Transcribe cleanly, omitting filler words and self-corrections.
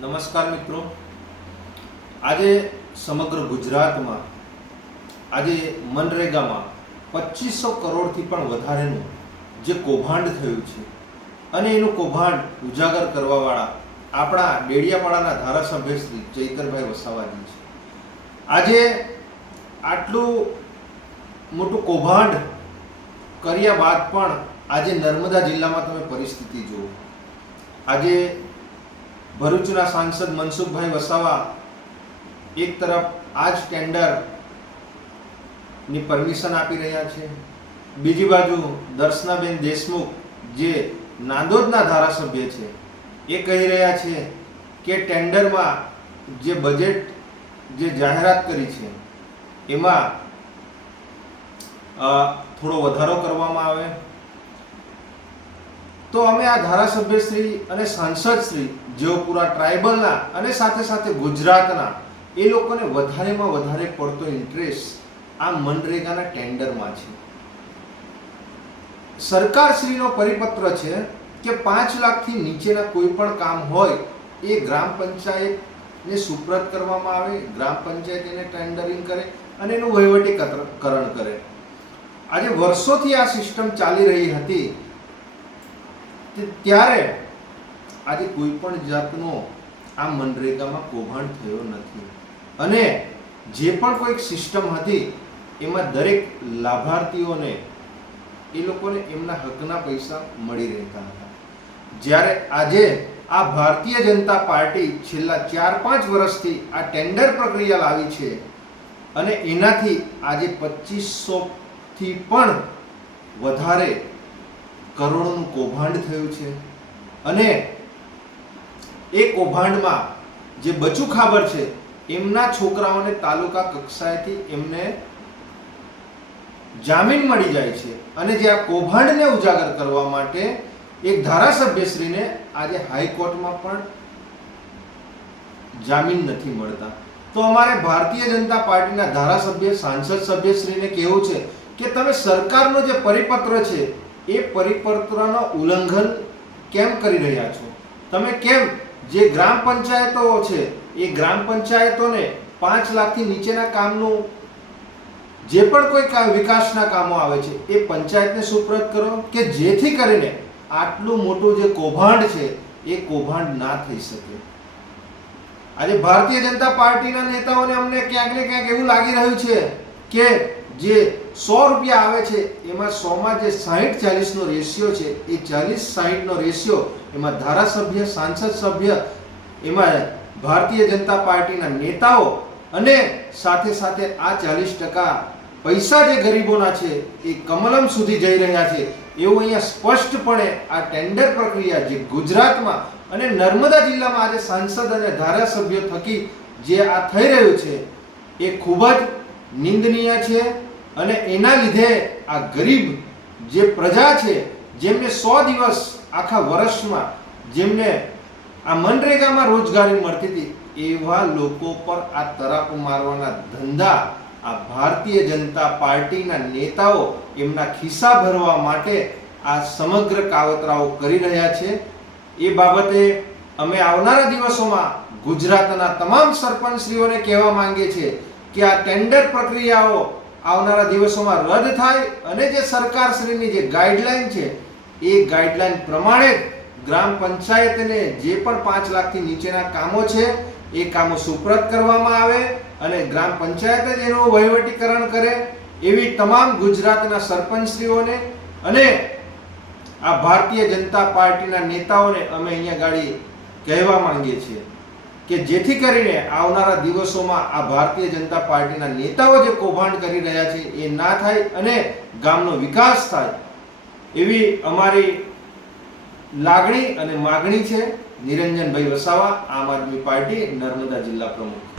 નમસ્કાર મિત્રો, આજે સમગ્ર ગુજરાતમાં આજે મનરેગામાં 2500 કરોડથી પણ વધારેનું જે કૌભાંડ થયું છે અને એનું કૌભાંડ ઉજાગર કરવાવાળા આપણા ડેડિયાપાડાના ધારાસભ્ય શ્રી ચૈતરભાઈ વસાવાજી છે. આજે આટલું મોટું કૌભાંડ કર્યા બાદ પણ આજે નર્મદા જિલ્લામાં તમે પરિસ્થિતિ જુઓ. આજે ભરૂચના સાંસદ મનસુખભાઈ વસાવા એક તરફ આ જ ટેન્ડરની પરમિશન આપી રહ્યા છે, બીજી બાજુ દર્શનાબેન દેશમુખ જે નાંદોદના ધારાસભ્ય છે એ કહી રહ્યા છે કે ટેન્ડરમાં જે બજેટ જે જાહેરાત કરી છે એમાં થોડો વધારો કરવામાં આવે. તો અમે આ ધારાસભ્યશ્રી અને સાંસદશ્રી જેઓ પૂરા ટ્રાઇબલના અને સાથે સાથે ગુજરાતના એ લોકોને વધારેમાં વધારે પડતો ઇન્ટરેસ્ટ આ મનરેગાના ટેન્ડરમાં છે. સરકારશ્રીનો પરિપત્ર છે કે 5 લાખથી નીચેના કોઈ પણ કામ હોય એ ગ્રામ પંચાયતને સુપ્રત કરવામાં આવે, ગ્રામ પંચાયત એને ટેન્ડરિંગ કરે અને એનું વહીવટીકરણ કરે. આજે વર્ષોથી આ સિસ્ટમ ચાલી રહી હતી ત્યારે આજે કોઈ પણ જાતનો આ મનરેગામાં કૌભાંડ થયો નથી અને જે પણ કોઈ સિસ્ટમ હતી એમાં દરેક લાભાર્થીઓને એ લોકોને એમના હકના પૈસા મળી રહેતા હતા. જ્યારે આજે આ ભારતીય જનતા પાર્ટી છેલ્લા 4-5 વર્ષથી આ ટેન્ડર પ્રક્રિયા લાવી છે અને એનાથી આજે 2500થી પણ વધારે કરોડોનું કૌભાંડ થયું છે અને એ કૌભાંડમાં જે બચુ ખાબર છે એમના છોકરાઓને તાલુકા કક્ષાએથી એમને જામીન મળી જાય છે અને જે આ કૌભાંડને ઉજાગર કરવા માટે એક ધારાસભ્યશ્રીને આજે હાઈકોર્ટમાં પણ જામીન નથી મળતા. તો અમારે ભારતીય જનતા પાર્ટીના ધારાસભ્ય સાંસદ સભ્યશ્રીને કહેવું છે કે તમે સરકારનો જે પરિપત્ર છે એ પરિપત્રનો ઉલ્લંઘન કેમ કરી રહ્યા છો? તમે કેમ જે ગ્રામ પંચાયતો છે એ ગ્રામ પંચાયતોને 5 લાખથી નીચેના કામનું જે પણ કોઈ વિકાસના કામો આવે છે એ પંચાયતને સુપ્રત કરો કે જેથી કરીને આટલું મોટું જે કૌભાંડ છે એ કૌભાંડ ના થઈ શકે. આજે ભારતીય જનતા પાર્ટીના નેતાઓને અમને ક્યાંક ને ક્યાંક એવું લાગી રહ્યું છે કે જે 100 રૂપિયા આવે છે એમાં 100માં જે 60-40 નો રેશિયો છે એ 40-60 નો રેશિયો એમાં ધારાસભ્ય, સાંસદ સભ્ય, એમાં ભારતીય જનતા પાર્ટીના નેતાઓ અને સાથે સાથે આ 40% પૈસા જે ગરીબોના છે એ કમલમ સુધી જઈ રહ્યા છે એવું અહીંયા સ્પષ્ટપણે આ ટેન્ડર પ્રક્રિયા જે ગુજરાતમાં અને નર્મદા જિલ્લામાં આજે સાંસદ અને ધારાસભ્યો થકી જે આ થઈ રહ્યું છે એ ખૂબ જ નિંદનીય છે અને એના લીધે આ ગરીબ જે પ્રજા છે જેમને 100 દિવસ આખા વર્ષમાં જેમને આ મનરેગામાં રોજગારી મળતી હતી એવા લોકો પર આ તરાપુ મારવાના ધંધા આ ભારતીય જનતા પાર્ટીના નેતાઓ એમના ખિસ્સા ભરવા માટે આ સમગ્ર કાવતરાઓ કરી રહ્યા છે. એ બાબતે અમે આવનારા દિવસોમાં ગુજરાતના તમામ સરપંચશ્રીઓને કહેવા માંગીએ છીએ કે આ ટેન્ડર પ્રક્રિયાઓ આવનારા દિવસોમાં રદ થાય અને જે સરકારશ્રીની જે ગાઈડલાઈન છે એ ગાઈડલાઈન પ્રમાણે ગ્રામ પંચાયતને જે પણ 5 લાખથી નીચેના કામો છે એ કામો સુપ્રત કરવામાં આવે અને ગ્રામ પંચાયત જ એનું વહીવટીકરણ કરે એવી તમામ ગુજરાતના સરપંચશ્રીઓને અને આ ભારતીય જનતા પાર્ટીના નેતાઓને અમે અહીંયા ગાડી કહેવા માંગીએ છીએ કે જેથી કરીને આવનારા દિવસોમાં આ ભારતીય જનતા પાર્ટીના નેતાઓ જે કૌભાંડ કરી રહ્યા છે એ ના થાય અને ગામનો વિકાસ થાય એવી અમારી લાગણી અને માગણી છે. નિરંજનભાઈ વસાવા, આમ આદમી પાર્ટી, નર્મદા જિલ્લા પ્રમુખ.